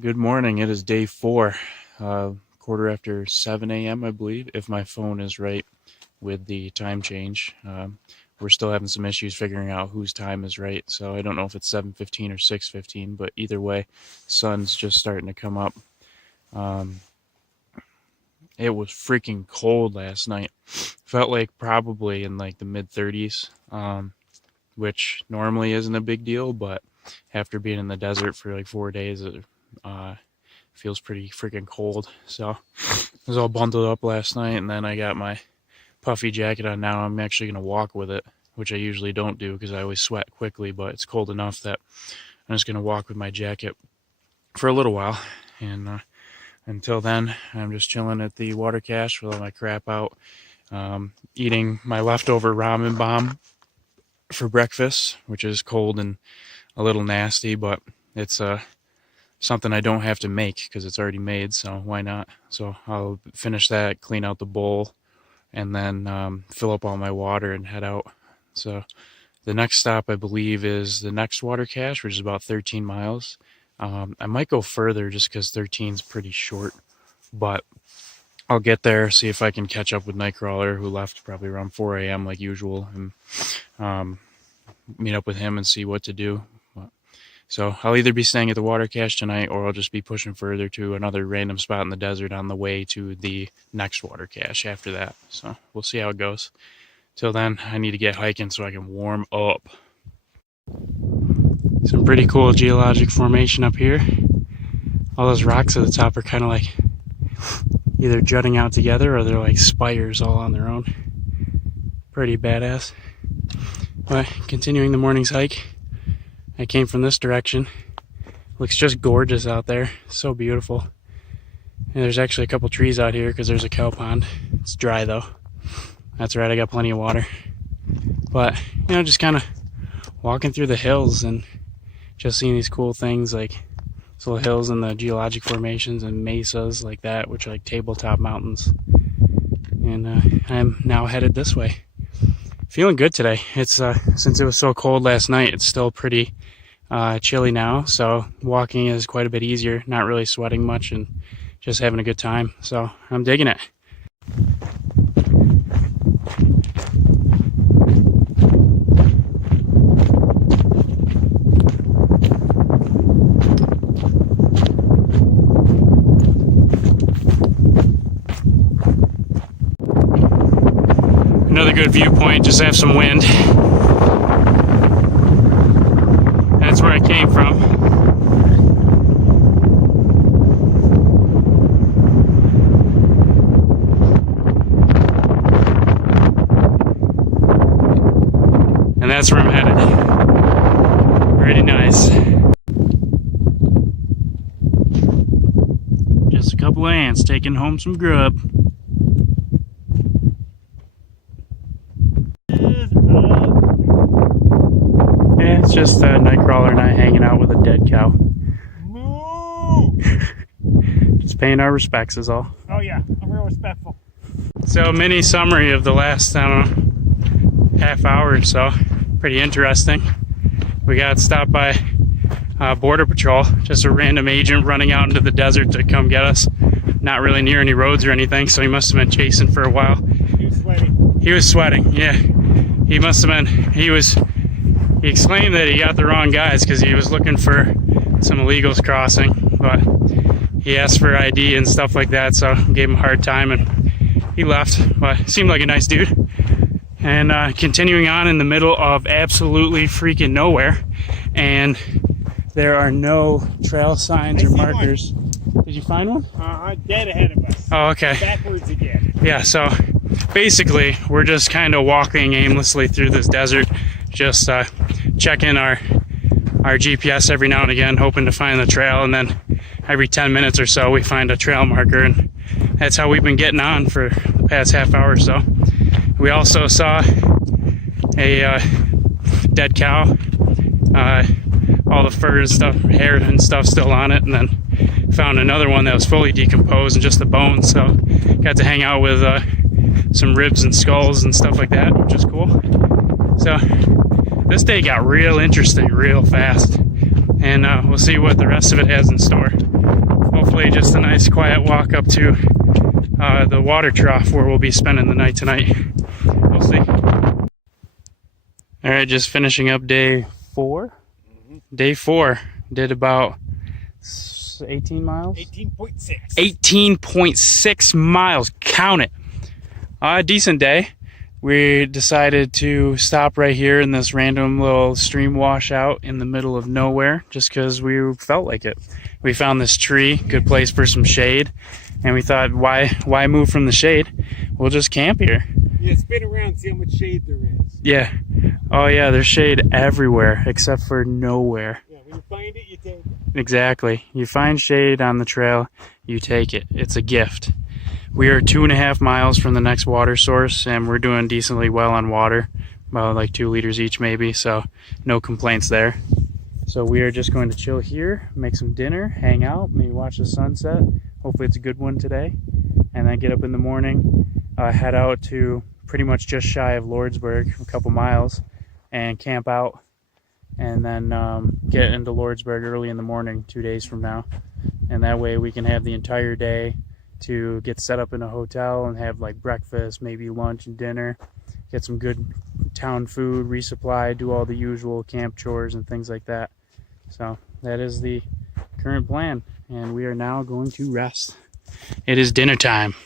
Good morning. It is day 4, quarter after 7 a.m., I believe, if my phone is right with the time change. We're still having some issues figuring out whose time is right, so I don't know if it's 7:15 or 6:15, but either way, sun's just starting to come up. Um, it was freaking cold last night. Felt like probably in like the mid 30s, which normally isn't a big deal, but after being in the desert for like 4 days, it feels pretty freaking cold. So I was all bundled up last night, and then I got my puffy jacket on now. I'm actually going to walk with it, which I usually don't do because I always sweat quickly, but it's cold enough that I'm just going to walk with my jacket for a little while. And until then, I'm just chilling at the water cache with all my crap out, eating my leftover ramen bomb for breakfast, which is cold and a little nasty, but it's something I don't have to make because it's already made, so why not? So I'll finish that, clean out the bowl, and then fill up all my water and head out. So the next stop, I believe, is the next water cache, which is about 13 miles. I might go further just because 13 is pretty short, but I'll get there, see if I can catch up with Nightcrawler, who left probably around 4 a.m. like usual, and meet up with him and see what to do. So I'll either be staying at the water cache tonight, or I'll just be pushing further to another random spot in the desert on the way to the next water cache after that. So we'll see how it goes. Till then, I need to get hiking so I can warm up. Some pretty cool geologic formation up here. All those rocks at the top are kind of like either jutting out together or they're like spires all on their own. Pretty badass. But continuing the morning's hike, I came from this direction. Looks just gorgeous out there. So beautiful. And there's actually a couple trees out here because there's a cow pond. It's dry though. That's right, I got plenty of water. But, just kind of walking through the hills and just seeing these cool things like these little hills and the geologic formations and mesas like that, which are like tabletop mountains. And I'm now headed this way. Feeling good today. It's since it was so cold last night, it's still pretty chilly now, so walking is quite a bit easier, not really sweating much and just having a good time. So I'm digging it. Another good viewpoint, just have some wind. That's where I came from. And that's where I'm headed. Pretty nice. Just a couple of ants taking home some grub. It's just Nightcrawler and I hanging out with a dead cow. Moo! Just paying our respects is all. Oh yeah, I'm real respectful. So mini summary of the last, half hour or so. Pretty interesting. We got stopped by Border Patrol, just a random agent running out into the desert to come get us. Not really near any roads or anything, so he must have been chasing for a while. He was sweating. He was sweating, yeah. He must have been, he exclaimed that he got the wrong guys because he was looking for some illegals crossing, but he asked for ID and stuff like that, so I gave him a hard time and he left, but seemed like a nice dude. And continuing on in the middle of absolutely freaking nowhere, and there are no trail signs or markers. Did you find one? Dead ahead of us. Oh, okay. Backwards again. Yeah, so basically we're just kind of walking aimlessly through this desert, just checking our GPS every now and again, hoping to find the trail, and then every 10 minutes or so we find a trail marker, and that's how we've been getting on for the past half hour or so. We also saw a dead cow, all the fur and stuff, hair and stuff still on it, and then found another one that was fully decomposed and just the bones, so got to hang out with some ribs and skulls and stuff like that, which is cool. So this day got real interesting real fast, and we'll see what the rest of it has in store. hopefully just a nice quiet walk up to the water trough where we'll be spending the night tonight. We'll see. All right, just finishing up day 4. Day 4 did about 18 miles? 18.6. 18.6 miles. Count it. A decent day. We decided to stop right here in this random little stream washout in the middle of nowhere just because we felt like it. We found this tree, good place for some shade, and we thought, why move from the shade? We'll just camp here. Yeah, spin around, see how much shade there is. Yeah. Oh yeah, there's shade everywhere except for nowhere. Yeah, when you find it, you take it. Exactly. You find shade on the trail, you take it. It's a gift. We are 2.5 miles from the next water source, and we're doing decently well on water, about like 2 liters each maybe, so no complaints there. So we are just going to chill here, make some dinner, hang out, maybe watch the sunset. Hopefully it's a good one today. And then get up in the morning, head out to pretty much just shy of Lordsburg, a couple miles, and camp out. And then get into Lordsburg early in the morning, 2 days from now. And that way we can have the entire day to get set up in a hotel and have like breakfast, maybe lunch and dinner, get some good town food, resupply, do all the usual camp chores and things like that. So that is the current plan, and we are now going to rest. It is dinner time.